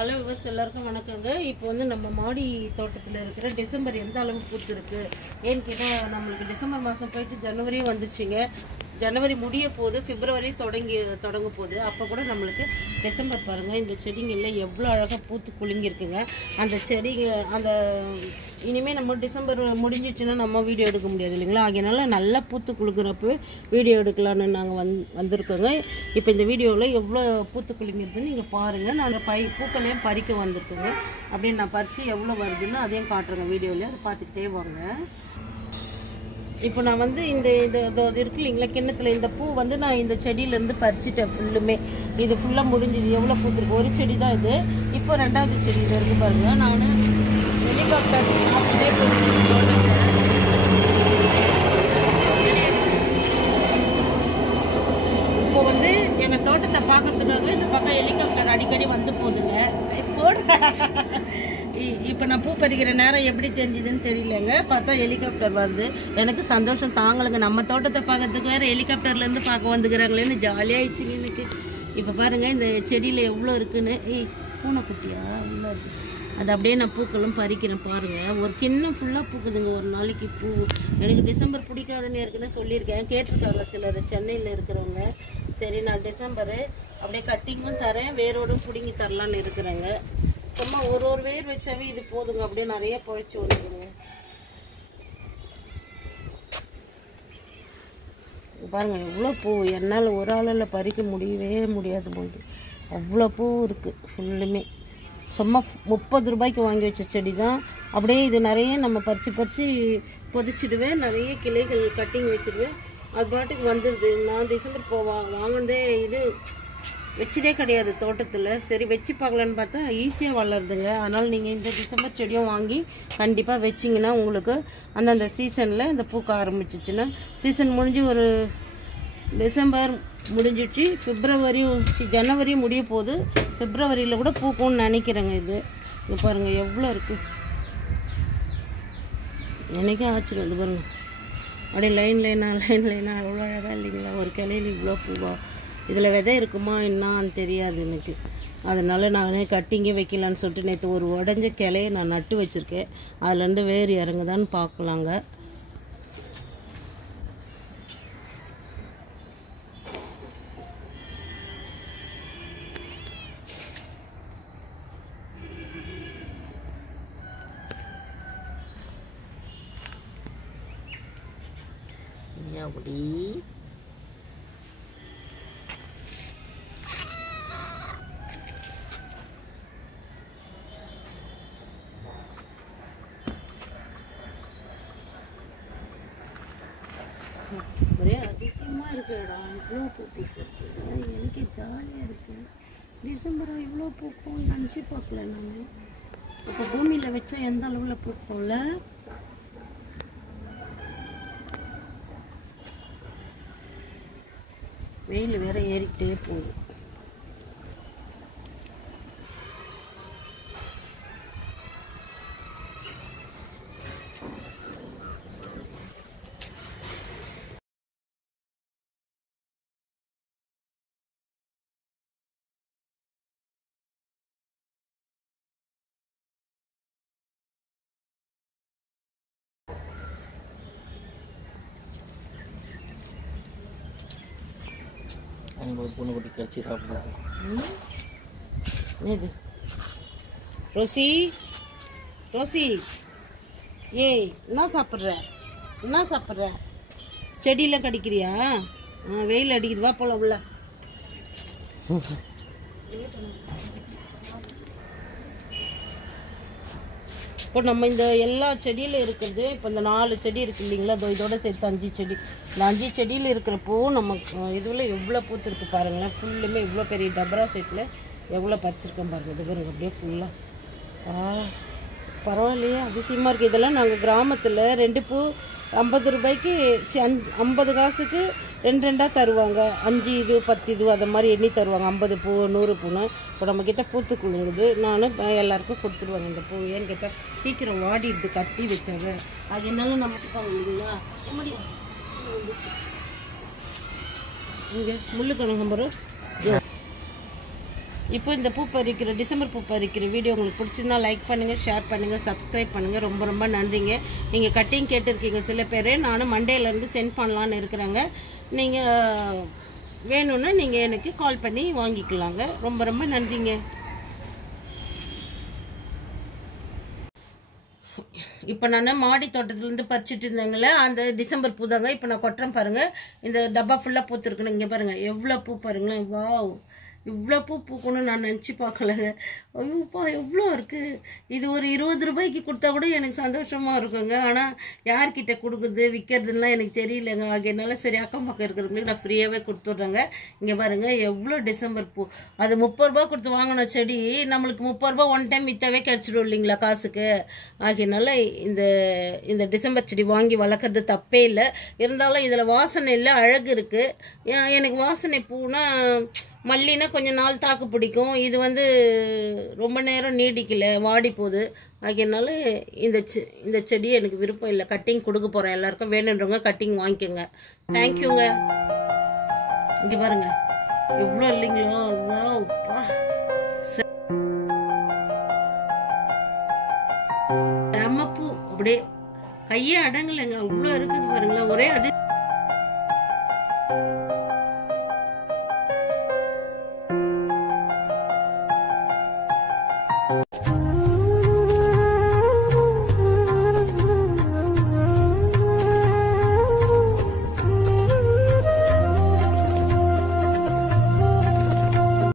Hello viewers எல்லாருக்கும் வணக்கங்க. இப்போ வந்து நம்ம மாடி தோட்டத்தில் இருக்கிற டிசம்பர் எந்த அளவு பூத்துருக்கு ஏன்னு கேட்டால், நம்மளுக்கு டிசம்பர் மாதம் போயிட்டு ஜனவரி வந்துச்சுங்க. ஜனவரி முடிய போகுது, பிப்ரவரி தொடங்க போகுது. அப்போ கூட நம்மளுக்கு டிசம்பர் பாருங்கள், இந்த செடிங்களில் எவ்வளோ அழகாக பூத்து குலுங்கியிருக்குங்க. அந்த செடிங்க அந்த இனிமேல் நம்ம டிசம்பர் முடிஞ்சிச்சுன்னா நம்ம வீடியோ எடுக்க முடியாது இல்லைங்களா. அதனால நல்லா பூத்து குலுங்குறப்பவே வீடியோ எடுக்கலான்னு நாங்கள் வந்திருக்கோங்க. இப்போ இந்த வீடியோவில் எவ்வளோ பூத்து குலுங்கிருக்குன்னு நீங்கள் பாருங்கள். நாங்கள் பூக்களையும் பறிக்க வந்திருக்கோங்க. அப்படியே நான் பறித்து எவ்வளோ வருதுன்னு அதையும் காட்டுறேங்க வீடியோவில். அதை பார்த்துக்கிட்டே வாங்க. இப்போ நான் வந்து இந்த இருக்கு இல்லைங்களா கிண்ணத்தில், இந்த பூ வந்து நான் இந்த செடியிலேருந்து பறிச்சுட்டேன் ஃபுல்லுமே. இது ஃபுல்லாக முடிஞ்சுது. எவ்வளோ பூத்துருக்கு, ஒரு செடி தான் இது. இப்போ ரெண்டாவது செடி இது இருக்குது பாருங்க. நான் ஹெலிகாப்டர் பார்த்துட்டே இப்போ வந்து எங்கள் தோட்டத்தை பார்க்கறதுக்காக இந்த பக்கம் ஹெலிகாப்டர் அடிக்கடி வந்து போகுதுங்க. இப்போ நான் பூ பறிக்கிற நேரம் எப்படி தெரிஞ்சுதுன்னு தெரியலங்க. பார்த்தா ஹெலிகாப்டர் வருது. எனக்கு சந்தோஷம் தாங்கலைங்க. நம்ம தோட்டத்தை பார்க்கறதுக்கு வேறு ஹெலிகாப்டர்லேருந்து பார்க்க வந்துக்கிறாங்களேன்னு ஜாலியாகிடுச்சுங்க எனக்கு. இப்போ பாருங்கள் இந்த செடியில் எவ்வளோ இருக்குன்னு. பூனைக்குட்டியா உள்ள இருக்கு. அது அப்படியே நான் பூக்களும் பறிக்கிறேன் பாருங்கள். ஒரு கிண்ணம் ஃபுல்லாக பூக்குதுங்க ஒரு நாளைக்கு பூ. எனக்கு டிசம்பர் பிடிக்காதுன்னு ஏற்கனவே சொல்லியிருக்கேன். கேட்டிருக்காங்க சிலர் சென்னையில் இருக்கிறவங்க. சரி, நான் டிசம்பரு அப்படியே கட்டிங்கும் தரேன், வேரோடும் பிடுங்கி தரலான்னு இருக்கிறேங்க. சும்மா ஒரு வேர் வச்சாவே இது போதுங்க. அப்படியே நிறைய பொழைச்சி வந்துடுங்க. பாருங்க எவ்வளோ பூ. என்னால் ஒரு ஆளில் பறிக்க முடியவே முடியாது போது. அவ்வளோ பூ இருக்குது ஃபுல்லுமே. சும்மா 30 ரூபாய்க்கு வாங்கி வச்ச செடி தான். அப்படியே இது நிறைய நம்ம பறித்து பொதிச்சிடுவேன். நிறைய கிளைகள் கட்டிங் வச்சுடுவேன். அது பாட்டுக்கு வந்துடுது. நான் டிசம்பர் வாங்கினதே இது வச்சதே கிடையாது தோட்டத்தில். சரி வச்சு பார்க்கலான்னு பார்த்தா ஈஸியாக வளருதுங்க. அதனால் நீங்கள் இந்த டிசம்பர் செடியும் வாங்கி கண்டிப்பாக வச்சிங்கன்னா உங்களுக்கு அந்தந்த சீசனில் இந்த பூக்க ஆரம்பிச்சிச்சுன்னா, சீசன் முடிஞ்சு ஒரு டிசம்பர் முடிஞ்சிச்சு, ஜனவரி முடிய போகுது. பிப்ரவரியில் கூட பூக்கும்னு நினைக்கிறேங்க. இது பாருங்கள் எவ்வளோ இருக்குது. எனக்கே ஆச்சரியம். இது பாருங்கள் அப்படியே லைன் லைனாக எவ்வளோ அழகாக இல்லைங்களா. ஒரு கிளையில் இவ்வளோ பூவா. இதில் விதை இருக்குமா என்னான்னு தெரியாது எனக்கு. அதனால நானே கட்டிங்கே வைக்கலான்னு சொல்லிட்டு நேற்று ஒரு உடஞ்ச கிளையை நான் நட்டு வச்சுருக்கேன். அதுலேருந்து வேறு இறங்குதான்னு பார்க்கலாங்க. அப்படி ஒரே அதிசயமாக இருக்குடா. இவ்வளோ பூ பூக்கு. எனக்கு ஜாலியாக இருக்குது. டிசம்பர் இவ்வளோ பூக்கும் நினச்சி பார்க்கல நான். இப்போ பூமியில் வச்சா எந்த அளவில் பூக்கும்ல. வெயில் வேற ஏறிக்கிட்டே போகுது. அங்கே ஒரு பொண்ணு குட்டி கடிச்சு சாப்பிடுது. இது ரோசி ஏய் என்ன சாப்பிட்ற? செடியில் கடிக்கிறியா? வெயில் அடிக்குது, வா போல உள்ள. இப்போ நம்ம இந்த எல்லா செடியில் இருக்கிறது, இப்போ இந்த 4 செடி இருக்குது இல்லைங்களா, இதோட சேர்த்து 5 செடி. இந்த 5 செடியில் இருக்கிறப்போ நமக்கு இதில் எவ்வளோ பூத்துருக்கு பாருங்களேன். ஃபுல்லுமே இவ்வளோ பெரிய டபரா செட்டில் எவ்வளோ பறிச்சிருக்கேன் பாருங்கள். இது பாருங்க அப்படியே ஃபுல்லாக. பரவாயில்லையே, அதிசயமாக இருக்குது. இதெல்லாம் நாங்கள் கிராமத்தில் 2 பூ 50 ரூபாய்க்கு 50 காசுக்கு 2 தருவாங்க. 5 இது 10 இது அதை மாதிரி எண்ணி தருவாங்க. 50 பூ 100 பூன்னு. இப்போ நம்மக்கிட்ட பூத்து குலுங்குது. நான் எல்லாருக்கும் கொடுத்துருவாங்க இந்த பூ. ஏன்னு கேட்டால் சீக்கிரம் வாடிடுது கட்டி வச்சாங்க. அது என்னாலும் நம்ம இல்லைங்களா முடியும். இங்கே முள்ளு கனகாம்பரம் இப்போ இந்த பூ பறிக்கிற டிசம்பர் பூ பறிக்கிற வீடியோ உங்களுக்கு பிடிச்சிருந்தா லைக் பண்ணுங்கள், ஷேர் பண்ணுங்கள், சப்ஸ்கிரைப் பண்ணுங்கள். ரொம்ப ரொம்ப நன்றிங்க. நீங்கள் கட்டிங் கேட்டிருக்கீங்க சில பேர். நானும் மண்டேலேருந்து சென்ட் பண்ணலான்னு இருக்கிறேங்க. நீங்கள் வேணும்னா நீங்கள் எனக்கு கால் பண்ணி வாங்கிக்கலாங்க. ரொம்ப ரொம்ப நன்றிங்க. இப்போ நான் மாடி தோட்டத்துலேருந்து பறிச்சுட்டு இருந்தேங்களே அந்த டிசம்பர் பூ தாங்க இப்போ நான் கொட்டுறேன் பாருங்கள். இந்த டப்பா ஃபுல்லாக பூத்துருக்குன்னு இங்கே பாருங்கள், எவ்வளோ பூ பாருங்களேன். வாவ், இவ்வளோ பூ பூக்கணும்னு நான் நினச்சி பார்க்கலங்க. ஐயோப்பா எவ்வளோ இருக்குது. இது ஒரு 20 ரூபாய்க்கு கொடுத்தா கூட எனக்கு சந்தோஷமாக இருக்குங்க. ஆனால் யார்கிட்ட கொடுக்குறது விற்கிறதுலாம் எனக்கு தெரியலங்க. ஆகையினால சரி அக்கம் பக்கம் இருக்கிறவங்களுக்கு நான் ஃப்ரீயாகவே கொடுத்துட்றேங்க. இங்கே பாருங்கள் எவ்வளோ டிசம்பர் பூ. அது 30 ரூபா கொடுத்து வாங்கின செடி நம்மளுக்கு 30 ரூபா ஒன் டைம் விற்றாவே கிடச்சிடும் இல்லைங்களா காசுக்கு. ஆகையினால இந்த டிசம்பர் செடி வாங்கி வளர்க்குறது தப்பே இல்லை. இருந்தாலும் இதில் வாசனை இல்லை, அழகு இருக்குது. எனக்கு வாசனை பூனா மல்லினா கொஞ்சம் நாள் தாக்கு பிடிக்கும். இது வந்து ரொம்ப நேரம் நீடிக்கல, வாடி போகுது. ஆகையினால இந்த செடியை எனக்கு விருப்பம் இல்லை. கட்டிங் கொடுக்க போகிறேன். எல்லாருக்கும் வேணுன்றவங்க கட்டிங் வாங்கிக்கோங்க. தேங்க்யூங்க. இங்கே பாருங்க எவ்வளோ இல்லைங்களோ. வாப்பா செம்ம பூ. அப்படியே கையே அடங்கலைங்க, அவ்வளோ இருக்குது பாருங்களேன். ஒரே அது